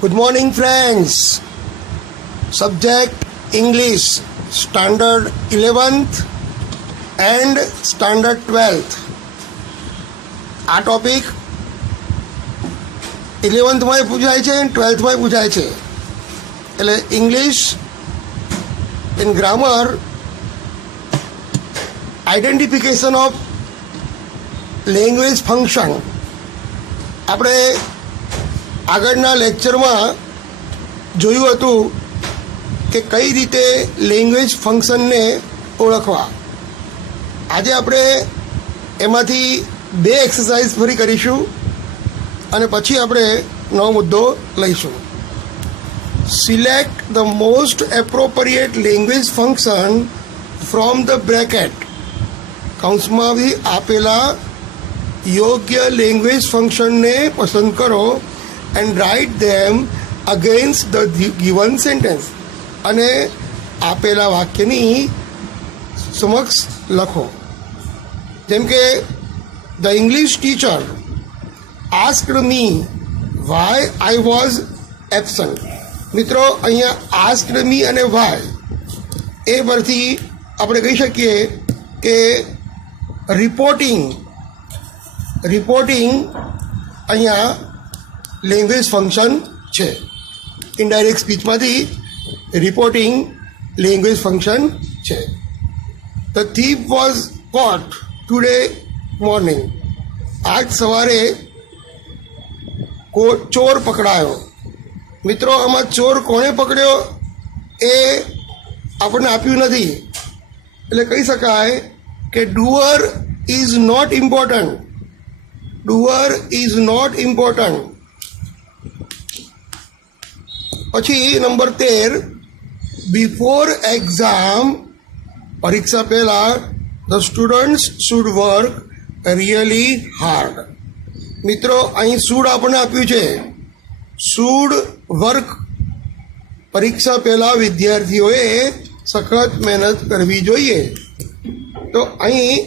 Good morning, friends. Subject English, Standard 11th and Standard 12th. આ topic 11thમાં પૂછાય છે અને 12thમાં પૂછાય છે. એટલે English in grammar, identification of language function. આપણે આગળના લેક્ચરમાં જોયું હતું કે કઈ રીતે લેંગ્વેજ ફંક્શનને ઓળખવા. આજે આપણે એમાંથી 2 એક્સરસાઇઝ ફરી કરીશું અને પછી આપણે નવો મુદ્દો લઈશું. Select the most appropriate language function from the bracket. કૌંસમાંથી આપેલા યોગ્ય લેંગ્વેજ ફંક્શનને પસંદ કરો and write them against the given sentence. અને આપેલા વાક્યની સમક્ષ લખો. જેમ કે the English teacher asked me why I was absent. મિત્રો, અહીંયા asked me અને why એ પરથી આપણે કહી શકીએ કે રિપોર્ટિંગ અહીંયા લેંગ્વેજ ફંક્શન છે. ઇનડાયરેક્ટ સ્પીચમાંથી રિપોર્ટિંગ લેંગ્વેજ ફંક્શન છે. The thief was caught today morning. આજ સવારે ચોર પકડાયો. મિત્રો, આમાં ચોર કોણે પકડ્યો એ આપણને આપ્યું નથી. એટલે કહી શકાય કે doer is not important. Doer is not important. પછી નંબર 13, બિફોર એક્ઝામ, પરીક્ષા પહેલાં the students should work really hard. મિત્રો, અહીં શુડ આપણને આપ્યું છે. શુડ વર્ક, પરીક્ષા પહેલાં વિદ્યાર્થીઓએ સખત મહેનત કરવી જોઈએ. તો અહીં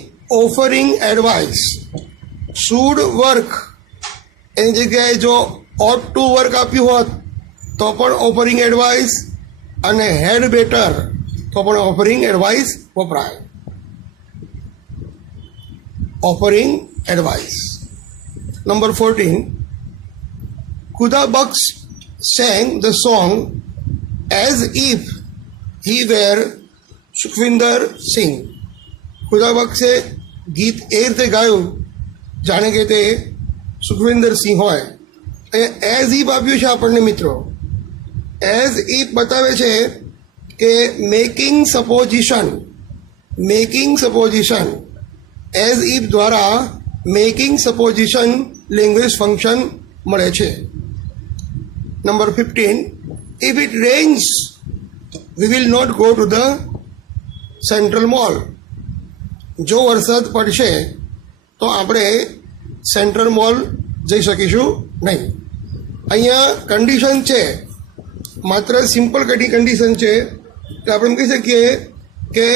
ઓફરિંગ એડવાઇસ, શુડ વર્ક એની જગ્યાએ જો ઓટ ટુ વર્ક આપ્યું હોત તો પણ ઓફરિંગ એડવાઇસ, અને હેડ બેટર તો પણ ઓફરિંગ એડવાઇસ વપરાય. Offering advice. નંબર 14, ખુદા બખ્શ sang the song as if he were Sukhwinder સિંહ. ખુદા બખ્શે ગીત એ રીતે ગાયું જાણે કે તે સુખવિન્દર સિંહ હોય. અહીંયા એઝ ઇફ આપ્યું છે આપણને. મિત્રો, એઝ ઇફ બતાવે છે કે મેકિંગ સપોઝિશન એઝ ઇફ દ્વારા મેકિંગ સપોઝિશન લેંગ્વેજ ફંક્શન મળે છે. Number 15, if it rains we will not go to the central mall. જો વરસાદ પડશે તો આપણે સેન્ટ્રલ મોલ જઈ શકીશું નહીં. અહીંયા કન્ડિશન છે, માત્ર સિમ્પલ કન્ડિશન છે કે આપણે કહી શકીએ કે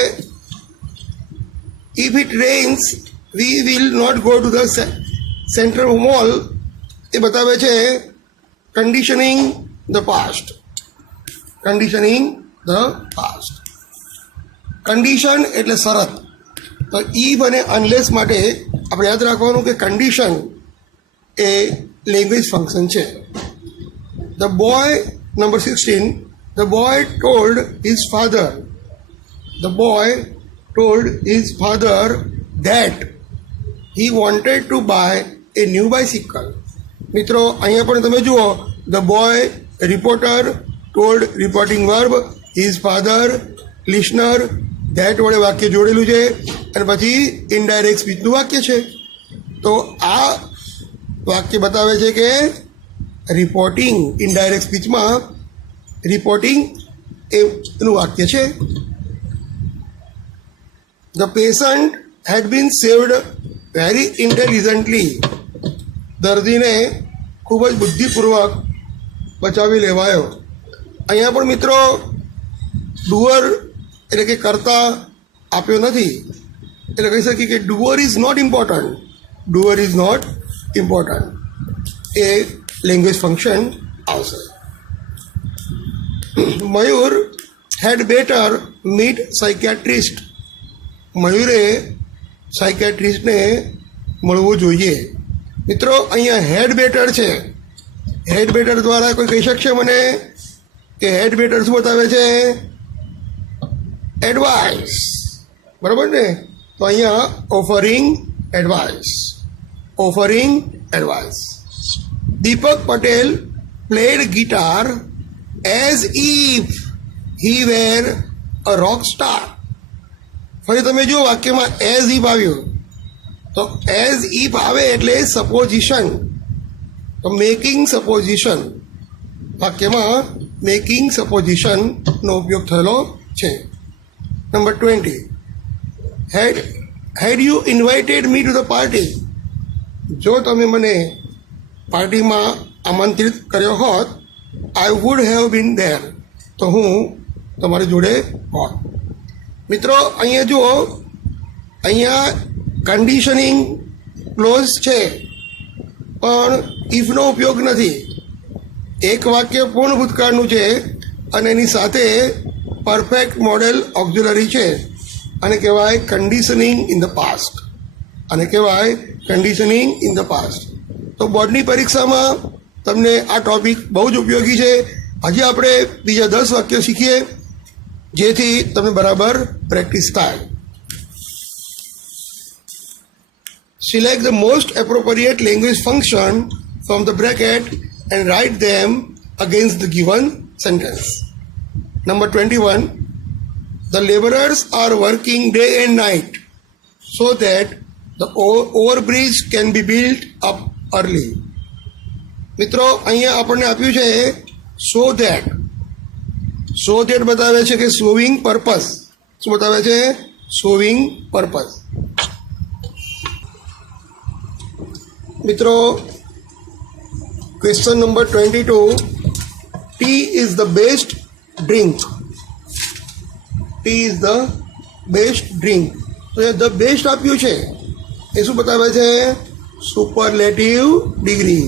if it rains we will not go to the central mall. એ બતાવે છે કન્ડિશનિંગ ધ પાસ્ટ. કન્ડિશન એટલે શરત. તો ઇફ અને અનલેસ માટે આપણે યાદ રાખવાનું કે કન્ડિશન એ લેંગ્વેજ ફંક્શન છે. The boy, number 16, the boy told his father that he wanted to buy a new bicycle. મિત્રો, અહીંયા પણ તમે જુઓ, the boy reporter, told reporting verb, his father listener, that વડે વાક્ય જોડેલું છે અને પછી ઇનડાયરેક્ટ સ્પીચનું વાક્ય છે. તો આ વાક્ય બતાવે છે કે રિપોર્ટિંગ, ઇનડાયરેક્ટ સ્પીચમાં રિપોર્ટિંગ એનું વાક્ય છે. The patient had been saved very intelligently. દર્દીને ખૂબ જ બુદ્ધિપૂર્વક બચાવી લેવાયો. અહીંયા પણ મિત્રો ડુઅર એટલે કે કર્તા આપ્યો નથી. એટલે કહી શકીએ કે ડુઅર ઇઝ નોટ ઇમ્પોર્ટન્ટ એ લેંગ્વેજ ફંક્શન આવશે. Mayur had better meet psychiatrist. મયુરે સાયકિયાટ્રિસ્ટને મળવું જોઈએ. મિત્રો અહીંયા હેડ બેટર છે. હેડ બેટર દ્વારા કોઈ કહી શકશે મને કે હેડ બેટર શું બતાવે છે? એડવાઇસ. બરાબર ને? તો અહીંયા offering advice. Offering advice. Deepak Patel played guitar as if he were a rock star. ફરી તમે જુઓ વાક્યમાં એઝ ઇફ આવ્યું, તો એઝ ઇફ આવે એટલે સપોઝિશન. તો મેકિંગ સપોઝિશન, વાક્યમાં મેકિંગ સપોઝિશનનો ઉપયોગ થયેલો છે. Number 20, had you invited me to the party. જો તમે મને પાર્ટીમાં આમંત્રિત કર્યો હોત, I would have been there, તો હું તમારી જોડે હોત. મિત્રો અહીંયા જુઓ, અહીંયા કન્ડિશનિંગ ક્લોઝ છે પણ ઇફનો ઉપયોગ નથી. એક વાક્ય પૂર્ણ ભૂતકાળનું છે અને એની સાથે પરફેક્ટ મોડેલ ઓક્ઝિલરી છે, અને કહેવાય કન્ડિશનિંગ ઇન ધ પાસ્ટ. અને કહેવાય કન્ડિશનિંગ ઇન ધ પાસ્ટ. તો બોર્ડની પરીક્ષામાં તમને આ ટોપિક બહુ જ ઉપયોગી છે. હજી આપણે બીજા 10 વાક્યો શીખીએ જેથી તમને બરાબર પ્રેક્ટિસ થાય. Select the most appropriate language function from the bracket and write them against the given sentence. Number 21, the laborers are working day and night so that the overbridge can be built up early. મિત્રો અહીંયા આપણને આપ્યું છે so that. so that બતાવે છે કે serving purpose. શું બતાવે છે? serving purpose. મિત્રો question number 22, T is the best drink. T is the best drink. તો એ ધ બેસ્ટ આપ્યું છે એ શું બતાવે છે? Superlative degree.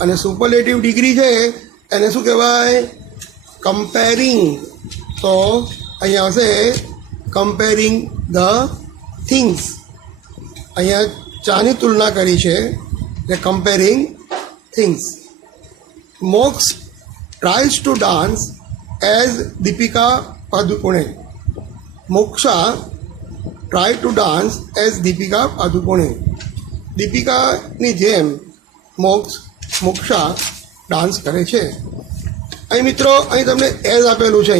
અને સુપરલેટિવ ડિગ્રી છે એને શું કહેવાય? કમ્પેરિંગ. તો અહીંયા આવશે કમ્પેરિંગ ધ થિંગ્સ. અહીંયા ચાની તુલના કરી છે એટલે comparing things. Moksh tries to dance as Deepika Padukone. Moksha try to dance as Deepika Padukone. દીપિકાની જેમ મોક્ષા ડાન્સ કરે છે. અહીં મિત્રો અહીં તમને એઝ આપેલું છે.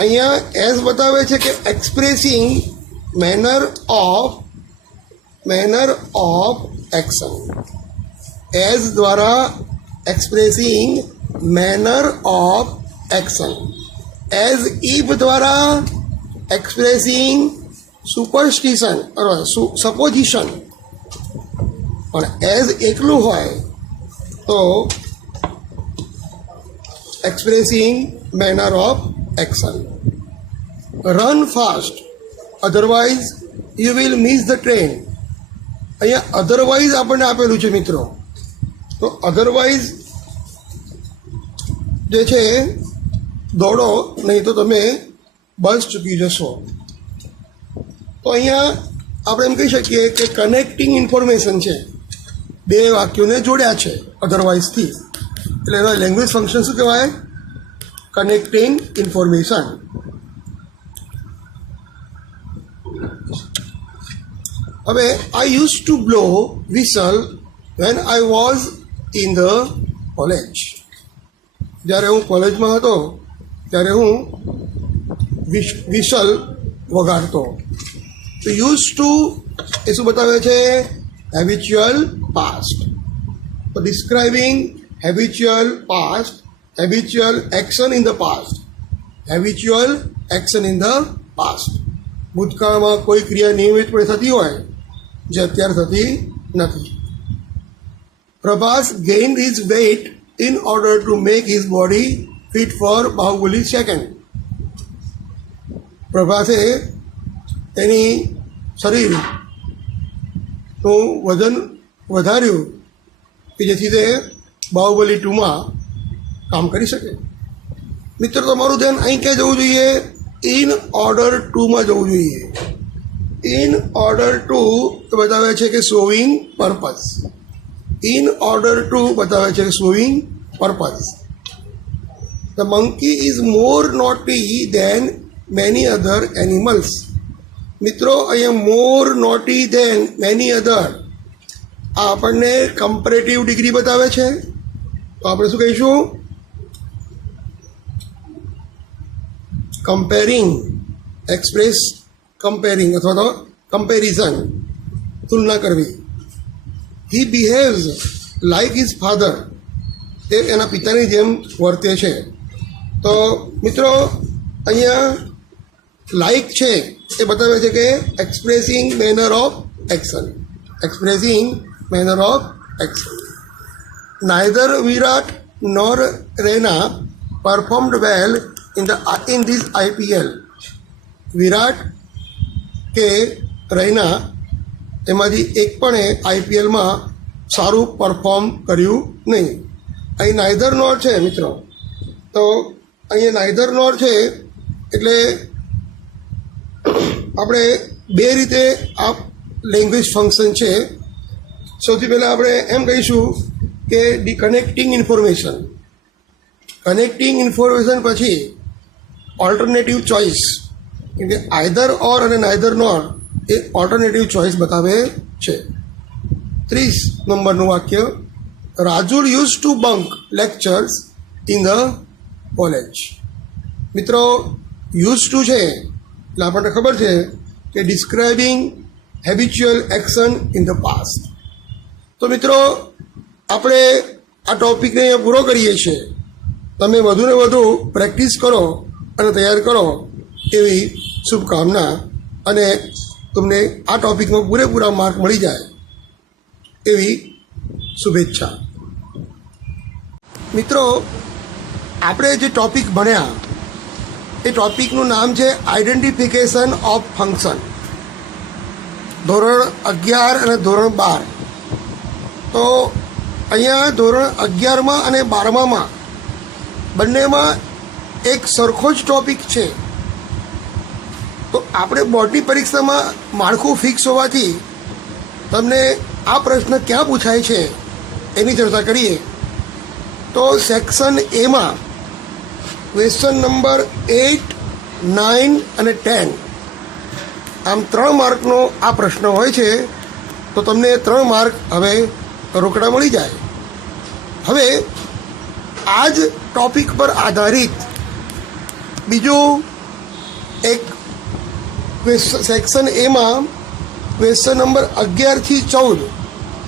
અહીંયા એઝ બતાવે છે કે expressing manner of action. as દ્વારા expressing manner of action. as if દ્વારા expressing superstition or supposition. પણ as એકલું હોય તો expressing manner of action. run fast otherwise you will miss the train. અહીંયા અધરવાઇઝ આપણને આપેલું છે મિત્રો. તો અધરવાઇઝ જે છે દોડો, નહીં તો તમે બસ ચૂકી જશો. તો અહીંયા આપણે એમ કહી શકીએ કે કનેક્ટિંગ ઇન્ફોર્મેશન છે. બે વાક્યોને જોડ્યા છે અધરવાઇઝથી, એટલે એનો લેંગ્વેજ ફંક્શન શું કહેવાય? Connecting information. હવે I use to blow whistle when I was in the college. જ્યારે હું કોલેજમાં હતો ત્યારે હું વિસલ વગાડતો. તો યુઝ ટુ એ શું બતાવે છે? Habitual past. તો describing habitual past, habitual action in the past. Habitual action in the past. ભૂતકાળમાં કોઈ ક્રિયા નિયમિતપણે થતી હોય જે અત્યારે થતી નથી. Prabhas gained his weight in order to make his body fit for Baahubali 2. પ્રભાસે તેની શરીરનું વજન વધાર્યું કે જેથી તે બાહુબલી 2માં કામ કરી શકે. મિત્રો તમારું ધ્યાન અહીં ક્યાં જવું જોઈએ? ઇન ઓર્ડર ટુમાં જવું જોઈએ. ઇન ઓર્ડર ટુ બતાવે છે કે showing purpose. In order to બતાવે છે showing purpose. The monkey is more naughty than many other animals. મિત્રો અહીંયા મોર નોટી દેન મેની અધર આ આપણને કમ્પેરેટિવ ડિગ્રી બતાવે છે. તો આપણે શું કહીશું? કમ્પેરિંગ, એક્સપ્રેસ કમ્પેરિંગ અથવા તો કમ્પેરિઝન, તુલના કરવી. હી બિહેવ્સ લાઇક હિઝ ફાધર. તે એના પિતાની જેમ વર્તે છે. તો મિત્રો અહીંયા લાઇક છે એ બતાવે છે કે expressing manner of action. Expressing manner of action. Neither Virat nor Raina performed well in this IPL. Virat કે રૈના એમાંથી એક પણ આઈપીએલમાં સારું પરફોર્મ કર્યું નહીં. અહીં નાઇધર નોર છે મિત્રો. તો અહીંયા નાઇધર નોર છે એટલે આપણે બે રીતે આ લેંગ્વેજ ફંક્શન છે. સૌથી પહેલાં આપણે એમ કહીશું કે કનેક્ટિંગ ઇન્ફોર્મેશન. કનેક્ટિંગ ઇન્ફોર્મેશન પછી ઓલ્ટરનેટિવ ચોઇસ, કેમ કે આઈધર ઓર અને નાઇધર નોર એ ઓલ્ટરનેટિવ ચોઇસ બતાવે છે. 30 નંબરનું વાક્ય, Rajul use to bunk lectures in the college. મિત્રો યુઝ ટુ છે એટલે આપણને ખબર છે કે describing habitual action in the past. તો મિત્રો આપણે આ ટોપિકને અહીંયા પૂરો કરીએ છીએ. તમે વધુને વધુ પ્રેક્ટિસ કરો અને તૈયાર કરો એવી શુભકામના, અને તમને આ ટોપિકમાં પૂરેપૂરા માર્ક મળી જાય એવી શુભેચ્છા. મિત્રો આપણે જે ટોપિક ભણ્યા એ ટોપિકનું નામ છે આઈડેન્ટિફિકેશન ઓફ ફંક્શન. ધોરણ 11 અને ધોરણ 12. તો અહીંયા ધોરણ 11માં અને 12માં બંનેમાં એક સરખો જ ટોપિક છે. તો આપણે બોર્ડની પરીક્ષામાં માળખું ફિક્સ હોવાથી તમને આ પ્રશ્ન ક્યાં પૂછાય છે એની ચર્ચા કરીએ. તો સેક્શન એમાં ક્વેશ્ચન નંબર 8, 9 અને 10 આમ 3 માર્કનો આ પ્રશ્ન હોય છે. તો તમને 3 માર્ક હવે રોકડા મળી જાય. હવે આ જ ટોપિક પર આધારિત બીજું એક સેક્શન એમાં ક્વેશ્ચન નંબર 11થી 14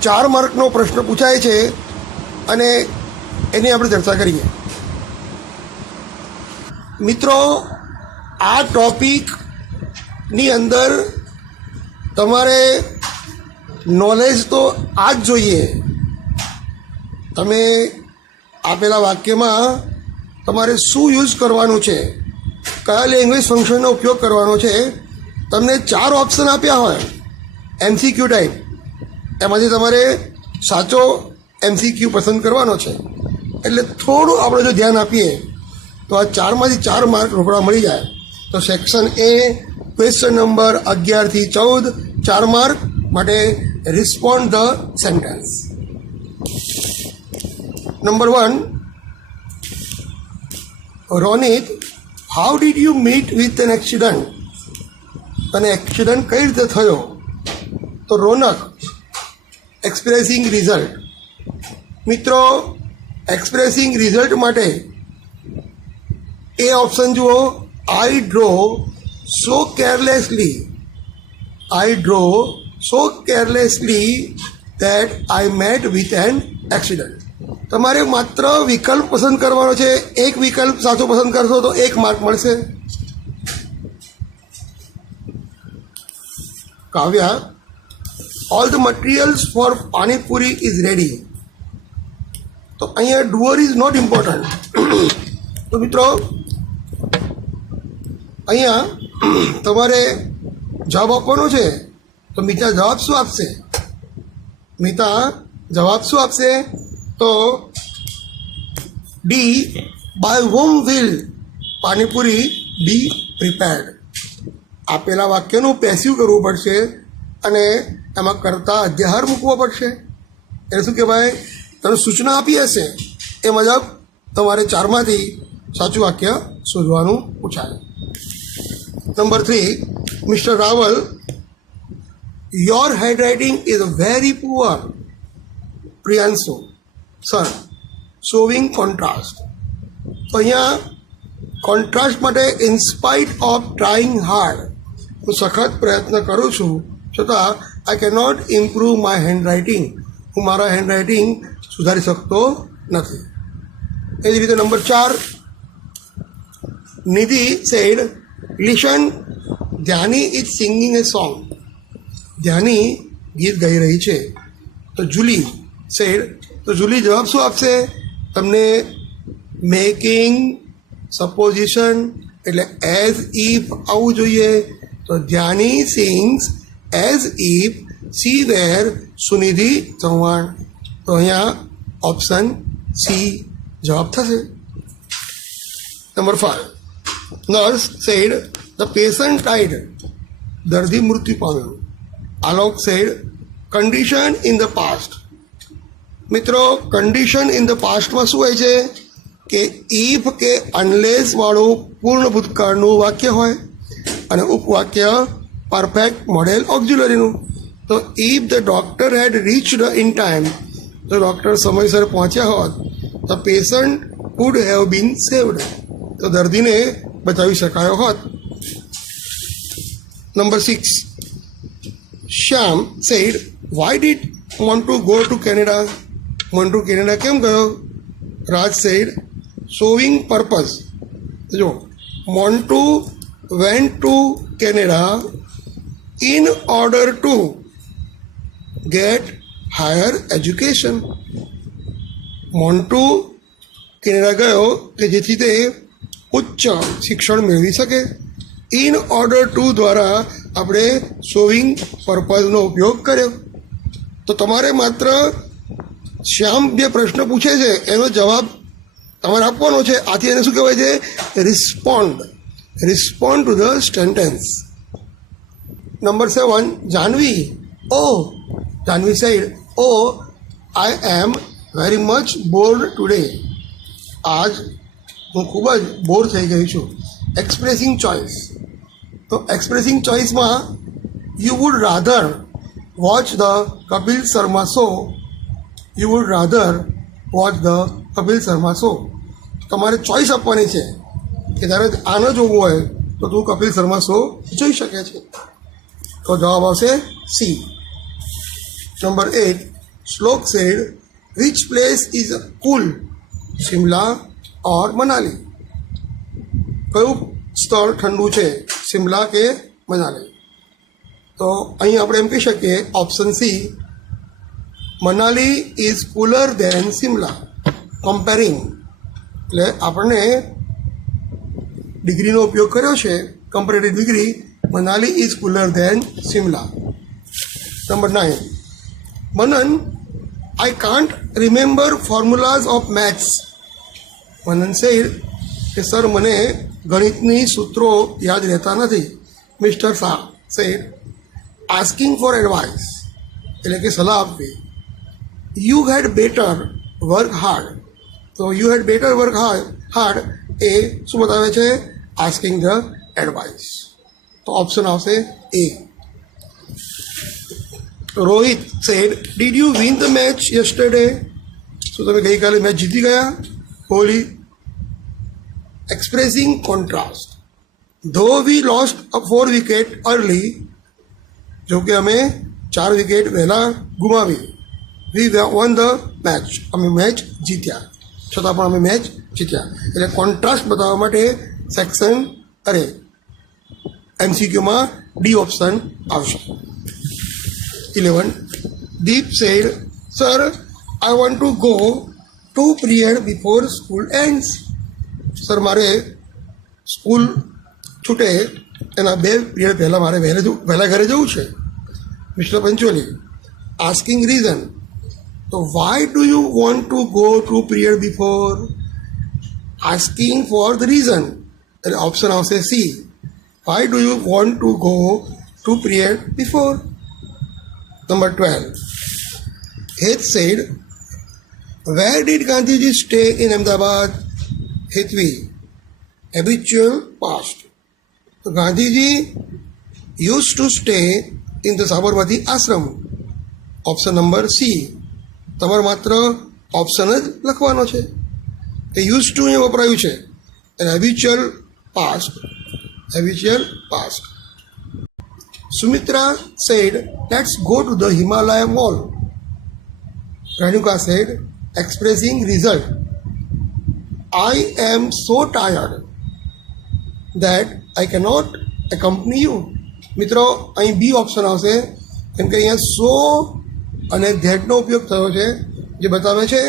4 માર્કનો પ્રશ્ન પૂછાય છે અને એની આપણે ચર્ચા કરીએ. મિત્રો આ ટોપિકની અંદર તમારે નોલેજ તો આ જ જોઈએ. તમે આપેલા વાક્યમાં તમારે શું યુઝ કરવાનું છે, કયા લેંગ્વેજ ફંક્શનનો ઉપયોગ કરવાનો છે, તમને 4 ઓપ્શન આપ્યા હોય MCQ ટાઈપ, એમાંથી તમારે સાચો MCQ પસંદ કરવાનો છે. એટલે થોડું આપણે જો ધ્યાન આપીએ તો આ 4માંથી 4 માર્ક રોકડા મળી જાય. તો સેક્શન એ ક્વેશ્ચન નંબર 11થી 14 4 માર્ક માટે respond the sentence. Number 1, Ronit, how did you meet with an accident? અને એક્સિડન્ટ કઈ રીતે થયો? તો રોનક, એક્સપ્રેસિંગ રિઝલ્ટ. મિત્રો એક્સપ્રેસિંગ રિઝલ્ટ માટે એ ઓપ્શન જુઓ, I drove so carelessly. I drove so carelessly that I met with an accident. તમારે માત્ર વિકલ્પ પસંદ કરવાનો છે. એક વિકલ્પ સાચો પસંદ કરશો તો 1 માર્ક મળશે. Kavya, all the materials for panipuri is ready. તો અહીંયા ડુઅર ઇઝ નોટ ઇમ્પોર્ટન્ટ. તો મિત્રો અહીંયા તમારે જવાબ આપવાનો છે. તો મિતા જવાબ શું આપશે? મિતા જવાબ શું આપશે? તો D, by whom will panipuri be prepared. આપેલા વાક્યનું પેસિવ કરવું પડશે અને એમાં કરતા અધ્યાહાર મૂકવો પડશે. એને શું કહેવાય? તમે સૂચના આપી હશે એ મુજબ તમારે ચારમાંથી સાચું વાક્ય શોધવાનું પૂછાય. Number 3, mister Raval, your handwriting is very poor. Priyanshu, sir, showing contrast. તો અહીંયા કોન્ટ્રાસ્ટ માટે ઇન્સ્પાઇટ ઓફ ટ્રાઇંગ હાર્ડ, હું સખત પ્રયત્ન કરું છું છતાં I can not improve my handwriting, હું મારા હેન્ડરાઇટિંગ સુધારી શકતો નથી. એ જ રીતે number 4, Nidhi said, listen, Dhyani is singing a song. Dhyani ગીત ગાઈ રહી છે. તો જુલી સેડ, તો જુલી જવાબ શું આપશે? તમને મેકિંગ સપોઝિશન એટલે એઝ ઇફ આવવું જોઈએ. તો Dhyani sings as if she were Sunidhi Chauhan. તો અહીંયા ઓપ્શન સી જવાબ થશે. Number 5, nurse said, the patient died. દર્દી મૃત્યુ પામ્યો. Alok said, condition in the past. મિત્રો, કન્ડિશન ઇન ધ પાસ્ટમાં શું હોય છે કે ઇફ કે અનલેસ વાળું પૂર્ણ ભૂતકાળનું વાક્ય હોય અને ઉપવાક્ય પરફેક્ટ મોડેલ ઓક્ઝિલરીનું. તો if the doctor had reached in time, તો ડૉક્ટર સમયસર પહોંચ્યા હોત તો patient would have been saved, તો દર્દીને બચાવી શકાયો હોત. Number 6, Shyam said, why did Montu go to Canada. Montu Canada કેમ ગયો? Raj said, showing purpose. જો Montu went to Canada in order to get higher education. Montu Canada ગયો કે જેથી તે ઉચ્ચ શિક્ષણ મેળવી શકે. ઇન ઓર્ડર ટુ દ્વારા આપણે શોવિંગ પર્પઝનો ઉપયોગ કર્યો. તો તમારે માત્ર શ્યામ જે પ્રશ્ન પૂછે છે એનો જવાબ તમારે આપવાનો છે. આથી એને શું કહેવાય છે? Respond. Respond to the sentence. Number 7, Jahnavi, oh, Jahnavi said, oh, I am very much bored today. આજ હું ખૂબ જ બોર થઈ ગઈ છું. Expressing choice. તો એક્સપ્રેસિંગ ચોઇસમાં you would rather watch the Kapil Sharma show. You would rather watch the Kapil Sharma show. તમારે ચોઇસ આપવાની છે કે તારે આ ન જોવું હોય તો તું કપિલ શર્મા શો જોઈ શકે છે. તો જવાબ આવશે સી. નંબર 8, શ્લોક સેડ, વિચ પ્લેસ ઇઝ કુલ, શિમલા ઓર મનાલી. કયું સ્થળ ઠંડુ છે, શિમલા કે મનાલી? તો અહીં આપણે એમ કહી શકીએ option C, Manali is cooler than Shimla. Comparing એટલે આપણને ડિગ્રીનો ઉપયોગ કર્યો છે, comparative degree. Manali is cooler than Shimla. Number 9, Manan, I can't remember formulas of maths. Manan said કે સર મને ગણિતની સૂત્રો યાદ રહેતા નથી. Mister Shah said, asking for advice એટલે કે સલાહ આપવી. You had better work hard. તો you had better work hard એ શું બતાવે છે? Asking the advice. તો ઓપ્શન આવશે A. Rohit said, did you win the match yesterday. શું તમે ગઈકાલે મેચ જીતી ગયા? Kohli. Expressing contrast. Though we lost 4 wicket early, જો કે અમે 4 વિકેટ વહેલા ગુમાવી. વી વોન ધ મેચ, અમે મેચ જીત્યા, છતાં પણ અમે મેચ જીત્યા. એટલે કોન્ટ્રાસ્ટ બતાવવા માટે સેક્શન MCQમાં ડી ઓપ્શન આવશે. 11, Deep said, sir I want to go 2 period before school ends. Sir મારે સ્કૂલ છૂટે એના 2 પીરિયડ પહેલાં મારે વહેલા ઘરે જવું છે. Mister Pancholi, asking reason. તો why do you want to go 2 period before? asking for the reason. And option આવશે C. Why do you want to go to period before? Number 12. H said, where did Gandhiji stay in Ahmedabad? Hetvi, habitual past. So Gandhiji used to stay in the Sabarmati ashram. Option number C. તમારે માત્ર option જ લખવાનો છે. એ use to અહીંયા વપરાયું છે અને habitual past. Sumitra said, let's go to the Himalaya Mall. Renuka said, expressing result, I am so tired that I cannot accompany you. મિત્રો અહીં બી ઓપ્શન આવશે કેમ કે અહીંયા સો અને ધેટનો ઉપયોગ થયો છે જે બતાવે છે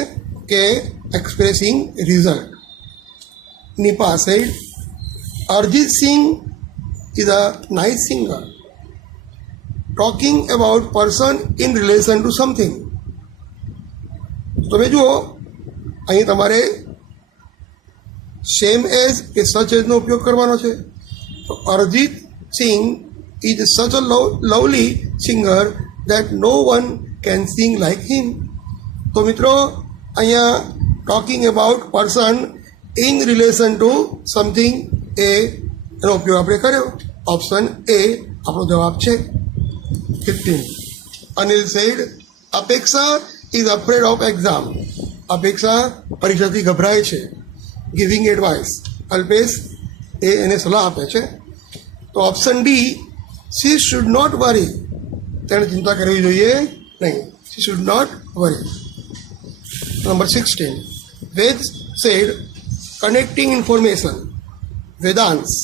કે expressing result. Nipa said, Arijit Singh is a nice singer talking about person in relation to something. તમે જુઓ અહીં તમારે સેમ એઝ કે સચ એઝનો ઉપયોગ કરવાનો છે. તો Arijit Singh is such a lovely singer that no one can sing like him. તો મિત્રો અહીંયા talking about person in relation to something એનો ઉપયોગ આપણે કર્યો. ઓપ્શન એ આપણો જવાબ છે. 15. અનિલ સેડ, અપેક્ષા ઇઝ અફ્રેડ ઓફ એક્ઝામ. અપેક્ષા પરીક્ષાથી ગભરાય છે. ગિવિંગ એડવાઇસ, અલ્પેશ એને સલાહ આપે છે. તો option D, she should not worry. તેણે ચિંતા કરવી જોઈએ નહીં. She should not worry. Number 16. Ved said, connecting information. Vedansh,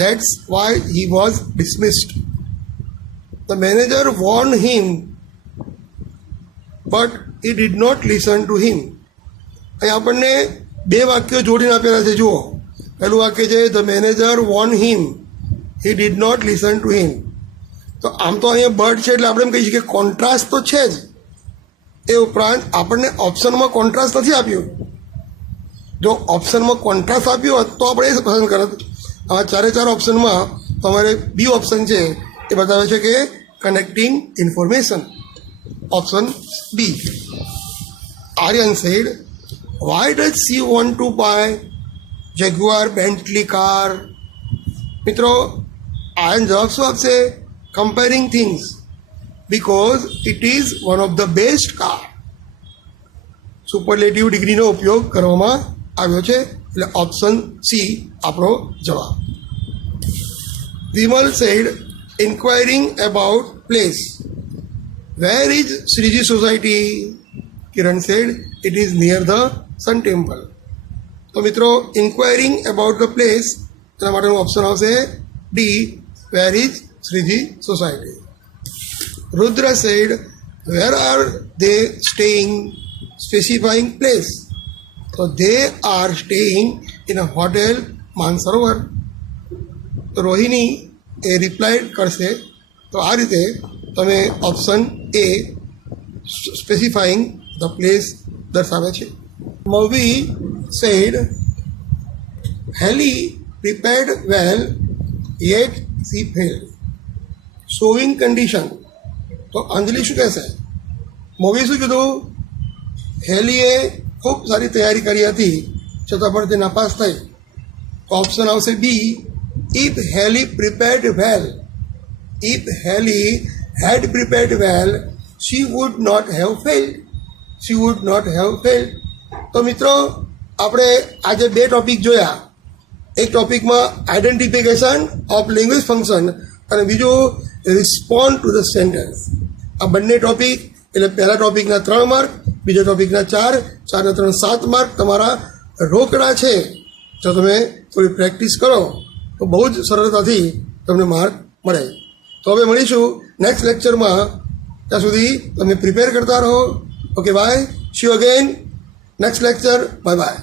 that's why he was dismissed. The manager warned him, but he did not listen to him. અહીં આપણને બે વાક્યો જોડીને આપેલા છે. જુઓ, પહેલું વાક્ય છે the manager warned him, he did not listen to him. તો આમ તો અહીંયા બટ છે એટલે આપણે એમ કહી શકીએ કોન્ટ્રાસ્ટ તો છે જ. એ ઉપરાંત આપણને ઓપ્શનમાં કોન્ટ્રાસ્ટ નથી આપ્યું. જો ઓપ્શનમાં કોન્ટ્રાસ્ટ આપ્યું હોત તો આપણે એ પસંદ કરત. આ ચારે ચાર ઓપ્શનમાં તમારે બી ઓપ્શન છે એ બતાવે છે કે connecting information. Option B. Aryan said, why does she want to buy Jaguar Bentley car. મિત્રો આર્યન જવાબ શું આપશે? Comparing things, because it is one of the best car. Superlative ડિગ્રીનો ઉપયોગ કરવામાં આવ્યો છે એટલે ઓપ્શન સી આપણો જવાબ. Vimal said, inquiring about place. Where is Shriji society? Kiran said, it is near the sun temple. તો મિત્રો ઇન્ક્વાયરિંગ અબાઉટ ધ પ્લેસ એના માટેનું ઓપ્શન આવશે D, where is Shriji society. Rudra said, where are they staying? Specifying place. તો they are staying in a hotel Mansarovar. તો રોહિણી એ reply કરશે. તો આ રીતે તમે option A specifying the place દર્શાવે છે. મૂવી said, Heli prepared well yet she failed. Showing condition. તો અંજલિ શું કહેશે? મૂવી શું કીધું? હેલીએ ખૂબ સારી તૈયારી કરી હતી છતાં પણ તે નાપાસ થઈ. તો ઓપ્શન આવશે B, if Heli prepared well. If Heli had prepared well she would not have failed. She would not have failed. તો મિત્રો આપણે આજે બે ટોપિક જોયા. એક ટોપિકમાં આઈડેન્ટિફિકેશન ઓફ લેંગ્વેજ ફંક્શન અને બીજું રિસ્પોન્ડ ટુ ધ સેન્ટેન્સ. આ બંને ટોપિક એટલે પહેલા ટોપિકના 3 માર્ક, બીજા ટોપિકના 4, 4 ને 3 7 માર્ક તમારા રોકડા છે. જો તમે થોડી પ્રેક્ટિસ કરો તો બહુ જ સરળતાથી તમને માર્ક મળે. તો હવે મળીશું નેક્સ્ટ લેક્ચરમાં. ત્યાં સુધી તમે પ્રિપેર કરતા રહો. Okay, bye. See you again next lecture. Bye by.